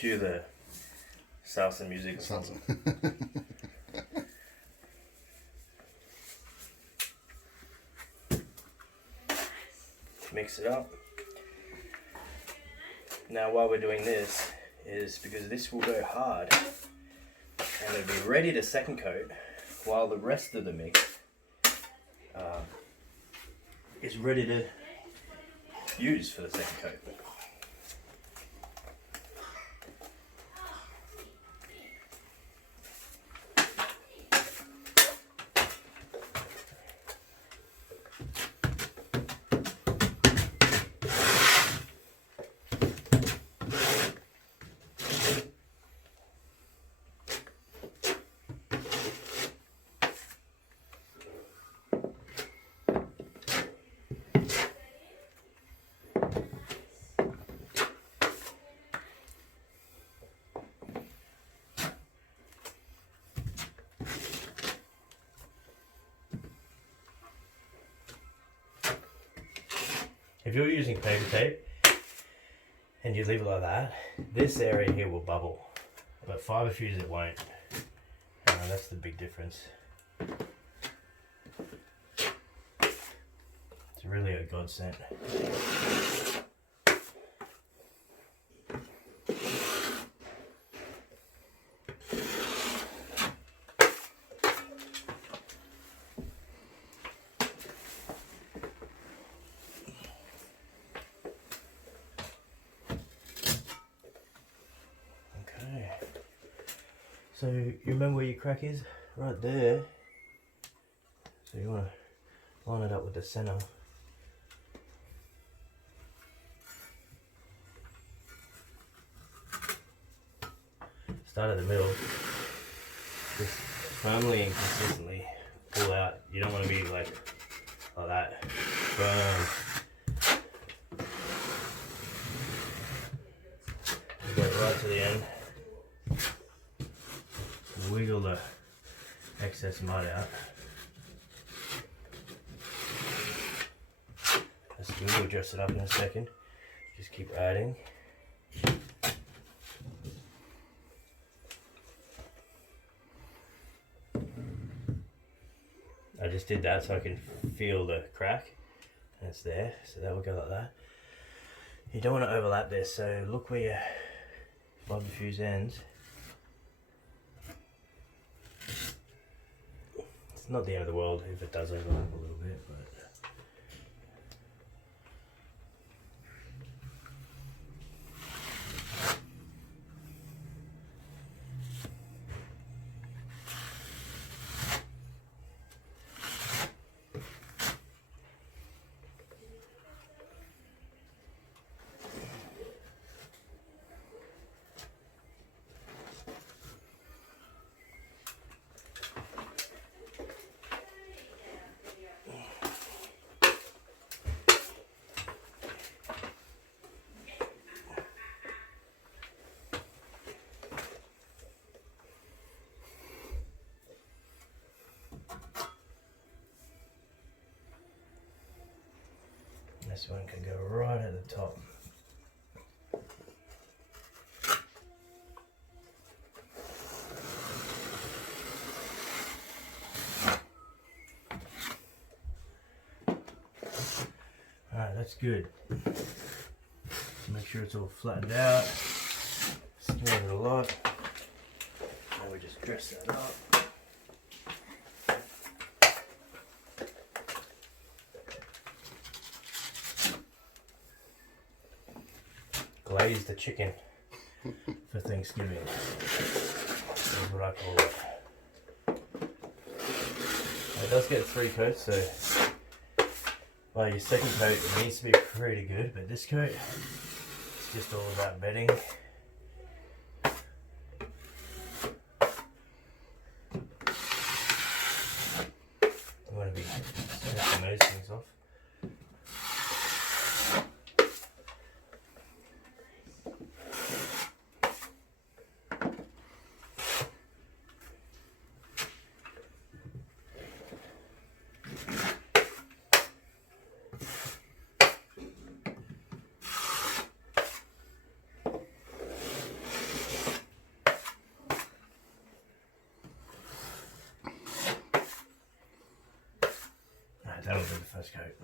Cue the salsa music. Salsa. Mix it up. Now while we're doing this is because this will go hard and it'll be ready to second coat while the rest of the mix is ready to use for the second coat. If you're using paper tape and you leave it like that, this area here will bubble, but Fibafuse it won't. That's the big difference. It's really a godsend. So you remember where your crack is? Right there. So you want to line it up with the center. Start at the middle. Just firmly and consistently pull out. You don't want to be like that. Firm. Go right to the end. Wiggle the excess mud out. We'll dress it up in a second. Just keep adding. I just did that so I can feel the crack, and it's there. So that will go like that. You don't want to overlap this, so look where your Fibafuse ends. Not the end of the world if it does overlap a little bit, but this one can go right at the top. Alright, that's good. Make sure it's all flattened out. Smear it a lot. Now we just dress that up. Glaze the chicken for Thanksgiving. That's what I call it. It does get 3 coats, so well, your second coat needs to be pretty good, but this coat is just all about bedding. You want to be taking those things off. That'll be the first coat.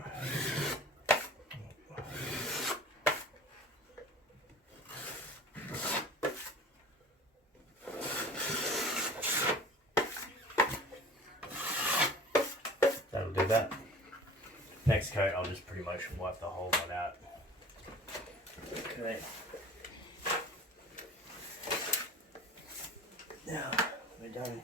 That'll do that. Next coat, I'll just pretty much wipe the whole lot out. Okay. Now, we're done.